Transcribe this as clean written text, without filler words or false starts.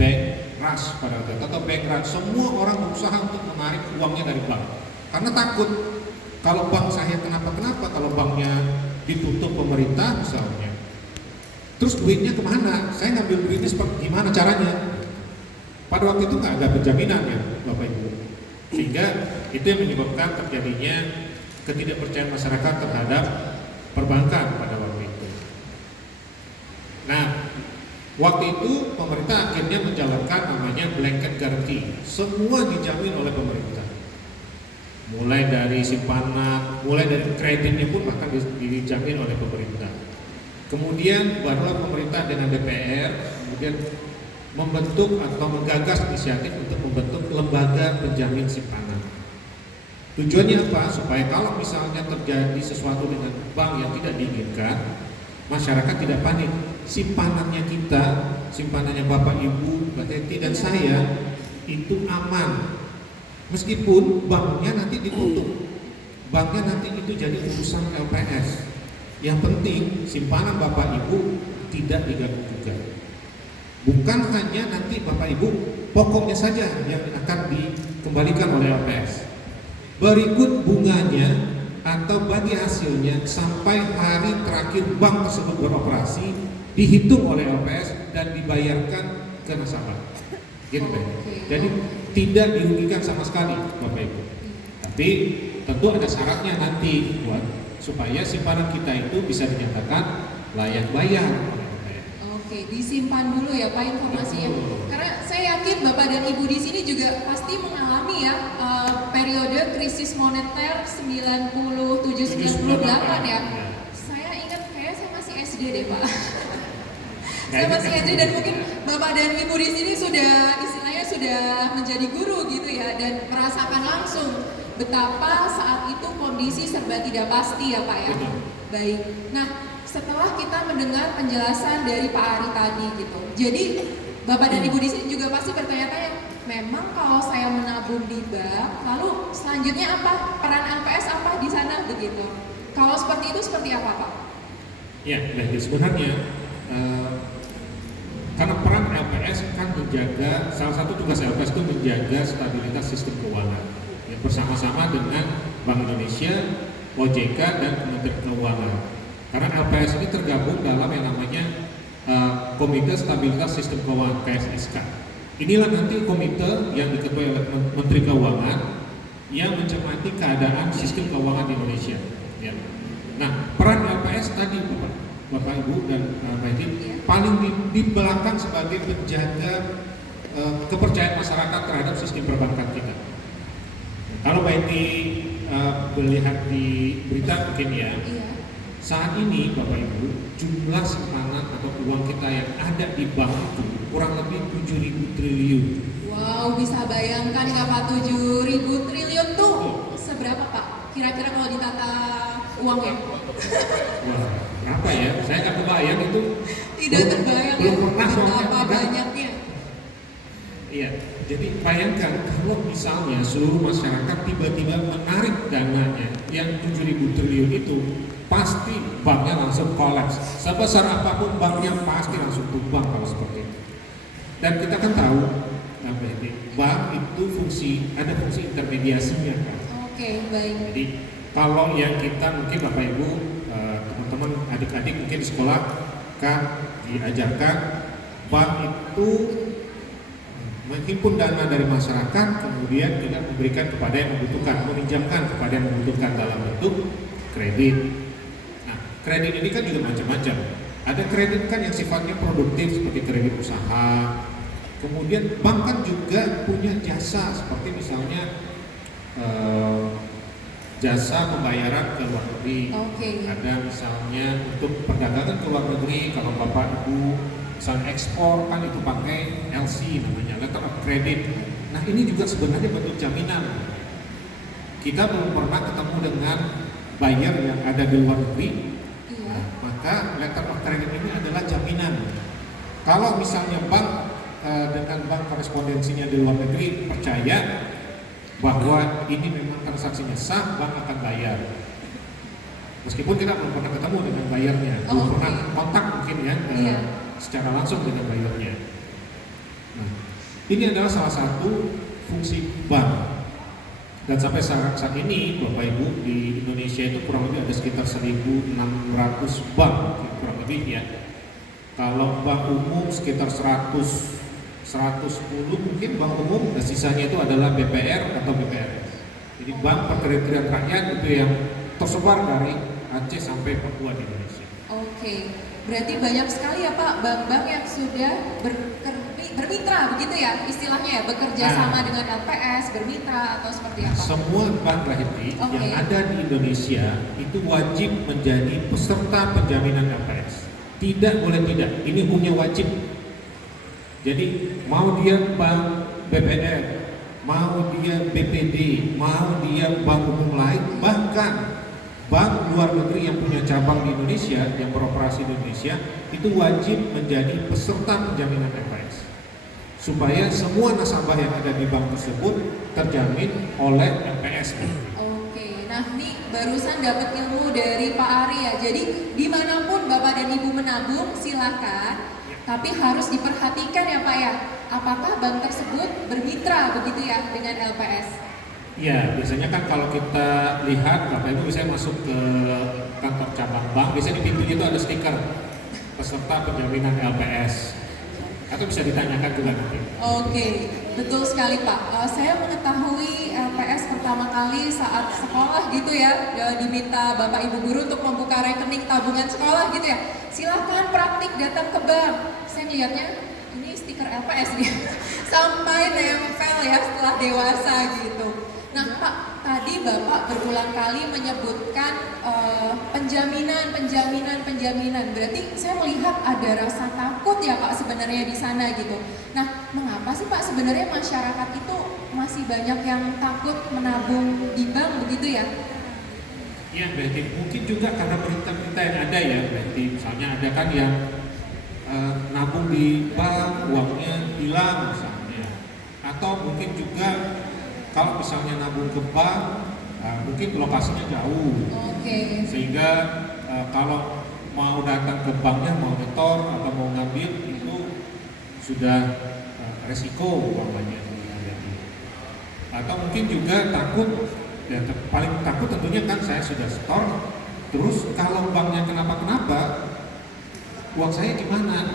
bank rush pada waktu itu, atau bank run. Semua orang berusaha untuk menarik uangnya dari bank karena takut kalau bank saya kenapa-kenapa, kalau banknya ditutup pemerintah misalnya, terus duitnya kemana? Saya ngambil duitnya seperti gimana caranya? Pada waktu itu nggak ada penjaminan ya Bapak Ibu, sehingga itu yang menyebabkan terjadinya ketidakpercayaan masyarakat terhadap perbankan pada waktu itu. Nah, waktu itu pemerintah akhirnya menjalankan namanya blanket guarantee. Semua dijamin oleh pemerintah. Mulai dari simpanan, mulai dari kreditnya pun bahkan dijamin oleh pemerintah. Kemudian barulah pemerintah dengan DPR kemudian membentuk atau menggagas inisiatif untuk membentuk lembaga penjamin simpanan. Tujuannya apa? Supaya kalau misalnya terjadi sesuatu dengan bank yang tidak diinginkan, masyarakat tidak panik. Simpanannya kita, simpanannya Bapak Ibu, Mbak Teti dan saya itu aman. Meskipun banknya nanti ditutup, banknya nanti itu jadi urusan LPS. Yang penting simpanan Bapak Ibu tidak diganggu juga. Bukan hanya nanti Bapak Ibu pokoknya saja yang akan dikembalikan oleh LPS. Berikut bunganya atau bagi hasilnya sampai hari terakhir bank tersebut beroperasi dihitung oleh LPS dan dibayarkan ke nasabah. Gitu kan? Jadi tidak dirugikan sama sekali Bapak Ibu. Tapi tentu ada syaratnya nanti buat supaya simpanan kita itu bisa dinyatakan layak bayar. Oke, disimpan dulu ya Pak informasinya. Karena saya yakin Bapak dan Ibu di sini juga pasti mengalami ya periode krisis moneter 97-98 ya. Saya ingat kayak saya masih SD deh Pak. Saya masih SD dan mungkin Bapak dan Ibu di sini sudah istilahnya sudah menjadi guru gitu ya dan merasakan langsung betapa saat itu kondisi serba tidak pasti ya Pak ya. Baik. Nah, setelah kita mendengar penjelasan dari Pak Ari tadi gitu, jadi Bapak dan Ibu di sini juga pasti bertanya-tanya, memang kalau saya menabung di bank, lalu selanjutnya apa? Peran LPS apa di sana begitu? Kalau seperti itu seperti apa Pak? Ya, jadi sebenarnya karena peran LPS kan menjaga, salah satu tugas LPS itu menjaga stabilitas sistem keuangan ya, bersama-sama dengan Bank Indonesia, OJK dan Kementerian Keuangan. Karena LPS ini tergabung dalam yang namanya Komite Stabilitas Sistem Keuangan (KSSK). Inilah nanti komite yang diketuai oleh Menteri Keuangan yang mencermati keadaan sistem keuangan di Indonesia. Ya. Nah, peran LPS tadi Bapak Ibu dan Mbak Edi paling di belakang sebagai penjaga kepercayaan masyarakat terhadap sistem perbankan kita. Kalau Mbak Edi melihat di berita mungkin ya. Saat ini Bapak Ibu, jumlah simpanan atau uang kita yang ada di bank itu kurang lebih 7.000 triliun. Wow, bisa bayangkan nggak Pak 7.000 triliun tuh seberapa Pak? Kira-kira kalau ditata uangnya? Wah, berapa ya? Saya nggak kebayang itu. Tidak terbayang belum pernah betapa banyaknya. Iya, jadi bayangkan kalau misalnya seluruh masyarakat tiba-tiba menarik dananya yang 7.000 triliun itu, pasti banknya langsung kolaps. Sebesar apapun banknya pasti langsung tumbang kalau seperti itu. Dan kita kan tahu, bank itu ada fungsi intermediasinya kan. Oke, baik. Jadi kalau yang kita mungkin Bapak Ibu, teman-teman, adik-adik mungkin di sekolah kan diajarkan bank itu menghimpun dana dari masyarakat, kemudian juga memberikan kepada yang membutuhkan, meminjamkan kepada yang membutuhkan dalam bentuk kredit. Kredit ini kan juga macam-macam. Ada kredit kan yang sifatnya produktif seperti kredit usaha. Kemudian bank kan juga punya jasa seperti misalnya jasa pembayaran ke luar negeri. Ada misalnya untuk perdagangan ke luar negeri, kalau Bapak Ibu misalnya ekspor kan itu pakai LC namanya, letter of credit. Nah ini juga sebenarnya bentuk jaminan. Kita belum pernah ketemu dengan buyer yang ada di luar negeri. Maka letter of credit ini adalah jaminan. Kalau misalnya bank dengan bank korespondensinya di luar negeri percaya bahwa ini memang transaksinya sah, bank akan bayar. Meskipun kita belum pernah ketemu dengan bayarnya, belum pernah kontak mungkin ya secara langsung dengan bayarnya. Nah, Ini adalah salah satu fungsi bank. Dan sampai saat ini Bapak Ibu di Indonesia itu kurang lebih ada sekitar 1.600 bank kurang lebih ya. Kalau bank umum sekitar 110 mungkin bank umum, dan sisanya itu adalah BPR atau BPRS. Jadi bank perkreditan rakyat itu yang tersebar dari Aceh sampai Papua di Indonesia. Oke, berarti banyak sekali ya Pak bank-bank yang sudah bermitra begitu ya istilahnya ya, bekerja sama dengan LPS, bermitra atau seperti apa? Semua bank Rahiti yang ada di Indonesia itu wajib menjadi peserta penjaminan LPS. Tidak boleh tidak, ini hukumnya wajib. Jadi mau dia bank BPR, mau dia BPD, mau dia bank umum lain, bahkan bank luar negeri yang punya cabang di Indonesia, yang beroperasi di Indonesia, itu wajib menjadi peserta penjaminan LPS. Supaya semua nasabah yang ada di bank tersebut terjamin oleh LPS. Oke, nah ini barusan dapat ilmu dari Pak Ari ya. Jadi dimanapun Bapak dan Ibu menabung silahkan, tapi harus diperhatikan ya Pak ya, apakah bank tersebut bermitra begitu ya dengan LPS? Ya, biasanya kan kalau kita lihat, Bapak Ibu bisa masuk ke kantor cabang bank, biasanya di pintunya itu ada stiker peserta penjaminan LPS. Atau bisa ditanyakan juga nanti. Oke, betul sekali Pak. Saya mengetahui LPS pertama kali saat sekolah gitu ya, diminta Bapak Ibu guru untuk membuka rekening tabungan sekolah gitu ya. Silahkan praktik datang ke bank. Saya lihatnya ini stiker LPS nih, sampai nempel ya setelah dewasa gitu. Nah Pak, tadi Bapak berulang kali menyebutkan penjaminan. Berarti saya melihat ada rasa takut ya Pak sebenarnya di sana gitu. Nah, mengapa sih Pak sebenarnya masyarakat itu masih banyak yang takut menabung di bank begitu ya? Ya, berarti mungkin juga karena berita-berita yang ada ya, berarti misalnya ada kan yang nabung di bank, uangnya hilang misalnya. Atau mungkin juga kalau misalnya nabung ke bank, mungkin lokasinya jauh. Oke. Sehingga kalau mau datang ke banknya, mau nyetor atau mau ngambil itu sudah resiko umpamanya. Atau mungkin juga takut, ya paling takut tentunya kan saya sudah store, terus kalau banknya kenapa-kenapa, uang saya gimana?